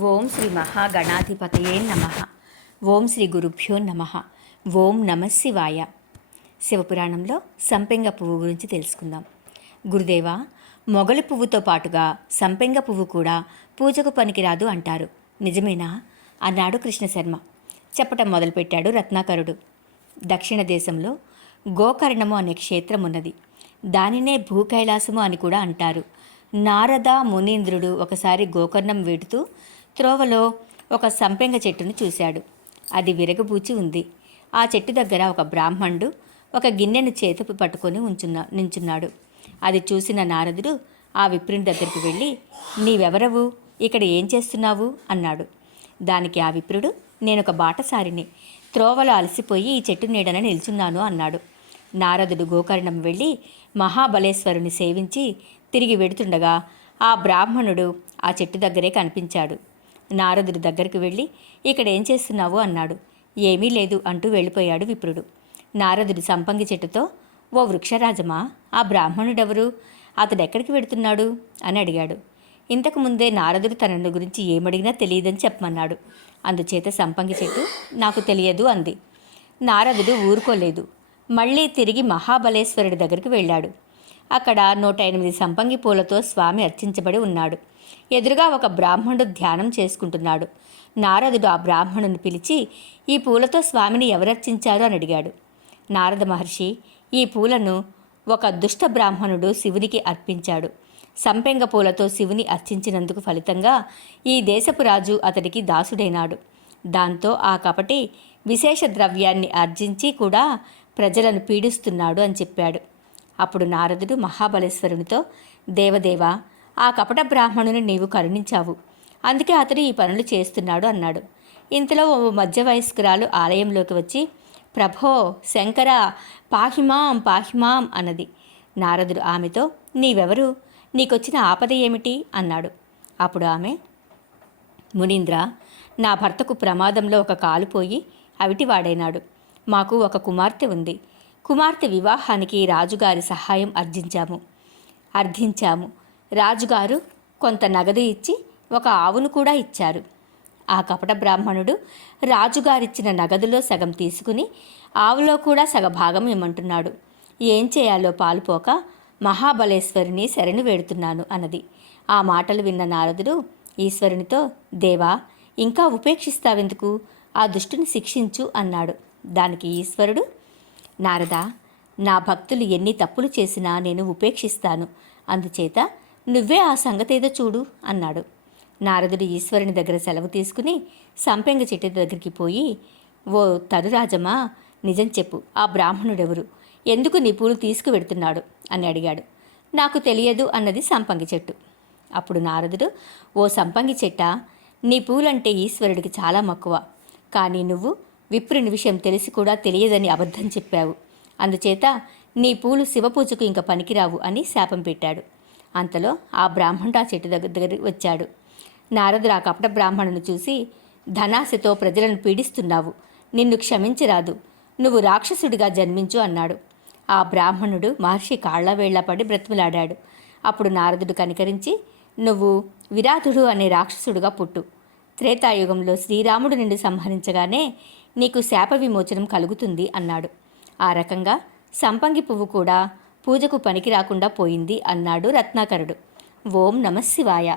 ఓం శ్రీ మహాగణాధిపతయే నమ. ఓం శ్రీ గురుభ్యో నమ. ఓం నమ శివాయ. శివపురాణంలో సంపెంగ పువ్వు గురించి తెలుసుకుందాం. గురుదేవ మొగలి పువ్వుతో పాటుగా సంపెంగ పువ్వు కూడా పూజకు పనికిరాదు అంటారు. నిజమేనా? అన్నాడు కృష్ణశర్మ. చెప్పటం మొదలుపెట్టాడు రత్నాకరుడు. దక్షిణ దేశంలో గోకర్ణము అనే క్షేత్రం ఉన్నది దానినే భూకైలాసము అని కూడా అంటారు. నారద మునీంద్రుడు ఒకసారి గోకర్ణం వేడుతూ త్రోవలో ఒక సంపెంగ చెట్టును చూశాడు. అది విరగబూచి ఉంది. ఆ చెట్టు దగ్గర ఒక బ్రాహ్మణుడు ఒక గిన్నెను చేతుపు పట్టుకొని ఉంచున్నా నించున్నాడు. అది చూసిన నారదుడు ఆ విప్రుని దగ్గరికి వెళ్ళి నీవెవరవు? ఇక్కడ ఏం చేస్తున్నావు? అన్నాడు. దానికి ఆ విప్రుడు నేను ఒక బాటసారిని. త్రోవలో అలసిపోయి ఈ చెట్టు నీడన నిల్చున్నాను అన్నాడు. నారదుడు గోకర్ణం వెళ్ళి మహాబలేశ్వరుని సేవించి తిరిగి వెడుతుండగా ఆ బ్రాహ్మణుడు ఆ చెట్టు దగ్గరే కనిపించాడు. నారదుడి దగ్గరికి వెళ్ళి ఇక్కడ ఏం చేస్తున్నావు? అన్నాడు. ఏమీ లేదు అంటూ వెళ్ళిపోయాడు విప్రుడు. నారదుడు సంపంగి చెట్టుతో ఓ వృక్షరాజమా ఆ బ్రాహ్మణుడెవరు? అతడెక్కడికి వెడుతున్నాడు? అని అడిగాడు. ఇంతకు ముందే నారదుడు తనను గురించి ఏమడిగినా తెలియదని చెప్పమన్నాడు. అందుచేత సంపంగి చెట్టు నాకు తెలియదు అంది. నారదుడు ఊరుకోలేదు. మళ్ళీ తిరిగి మహాబలేశ్వరుడి దగ్గరికి వెళ్ళాడు. అక్కడ నూట ఎనిమిది సంపంగి పూలతో స్వామి అర్చించబడి ఉన్నాడు. ఎదురుగా ఒక బ్రాహ్మణుడు ధ్యానం చేసుకుంటున్నాడు. నారదుడు ఆ బ్రాహ్మణుని పిలిచి ఈ పూలతో స్వామిని ఎవరర్చించారు? అని అడిగాడు. నారద మహర్షి ఈ పూలను ఒక దుష్ట బ్రాహ్మణుడు శివునికి అర్పించాడు. సంపెంగ పూలతో శివుని అర్చించినందుకు ఫలితంగా ఈ దేశపు రాజు అతడికి దాసుడైనాడు. దాంతో ఆ కపటి విశేష ద్రవ్యాన్ని ఆర్జించి కూడా ప్రజలను పీడిస్తున్నాడు అని చెప్పాడు. అప్పుడు నారదుడు మహాబలేశ్వరునితో దేవదేవ ఆ కపట బ్రాహ్మణుని నీవు కరుణించావు. అందుకే అతడు ఈ పనులు చేస్తున్నాడు అన్నాడు. ఇంతలో ఓ మధ్య వయస్కురాలు ఆలయంలోకి వచ్చి ప్రభో శంకర పాహిమాం పాహిమాం అన్నది. నారదుడు ఆమెతో నీవెవరు? నీకొచ్చిన ఆపద ఏమిటి అన్నాడు. అప్పుడు ఆమె మునీంద్ర నా భర్తకు ప్రమాదంలో ఒక కాలు పోయి అవిటివాడైనాడు మాకు ఒక కుమార్తె ఉంది. కుమార్తె వివాహానికి రాజుగారి సహాయం అర్జించాము. అర్థించాము రాజుగారు కొంత నగదు ఇచ్చి ఒక ఆవును కూడా ఇచ్చారు. ఆ కపట బ్రాహ్మణుడు రాజుగారిచ్చిన నగదులో సగం తీసుకుని ఆవులో కూడా సగ భాగం ఇమ్మంటున్నాడు. ఏం చేయాలో పాలుపోక మహాబలేశ్వరిని శరణు వేడుతున్నాను అన్నది. ఆ మాటలు విన్న నారదుడు ఈశ్వరునితో దేవా ఇంకా ఉపేక్షిస్తావెందుకు? ఆ దుష్టుని శిక్షించు అన్నాడు. దానికి ఈశ్వరుడు నారదా నా భక్తులు ఎన్ని తప్పులు చేసినా నేను ఉపేక్షిస్తాను. అందుచేత నువ్వే ఆ సంగతేదో చూడు అన్నాడు. నారదుడు ఈశ్వరుని దగ్గర సెలవు తీసుకుని సంపెంగ చెట్టు దగ్గరికి పోయి ఓ తరురాజమా నిజం చెప్పు ఆ బ్రాహ్మణుడెవరు? ఎందుకు నీ పూలు తీసుకువెడుతున్నాడు? అని అడిగాడు. నాకు తెలియదు అన్నది సంపంగి చెట్టు. అప్పుడు నారదుడు ఓ సంపంగి చెట్ట నీ పూలంటే ఈశ్వరుడికి చాలా మక్కువ. కానీ నువ్వు విప్రుని విషయం తెలిసి కూడా తెలియదని అబద్ధం చెప్పావు. అందుచేత నీ పూలు శివపూజకు ఇంక పనికిరావు అని శాపం పెట్టాడు. అంతలో ఆ బ్రాహ్మణుడు ఆ చెట్టు దగ్గర దగ్గర వచ్చాడు. నారదుడు ఆ కపట బ్రాహ్మణుని చూసి ధనాశతో ప్రజలను పీడిస్తున్నావు. నిన్ను క్షమించరాదు నువ్వు రాక్షసుడిగా జన్మించు అన్నాడు. ఆ బ్రాహ్మణుడు మహర్షి కాళ్ళ వేళ్ళ బ్రతిమలాడాడు. అప్పుడు నారదుడు కనికరించి నువ్వు విరాధుడు అనే రాక్షసుడుగా పుట్టు. త్రేతాయుగంలో శ్రీరాముడు నిన్ను సంహరించగానే నీకు శాప విమోచనం కలుగుతుంది అన్నాడు. ఆ రకంగా సంపంగి పువ్వు కూడా పూజకు పనికి రాకుండా పోయింది అన్నాడు రత్నాకరుడు. ఓం నమశివాయ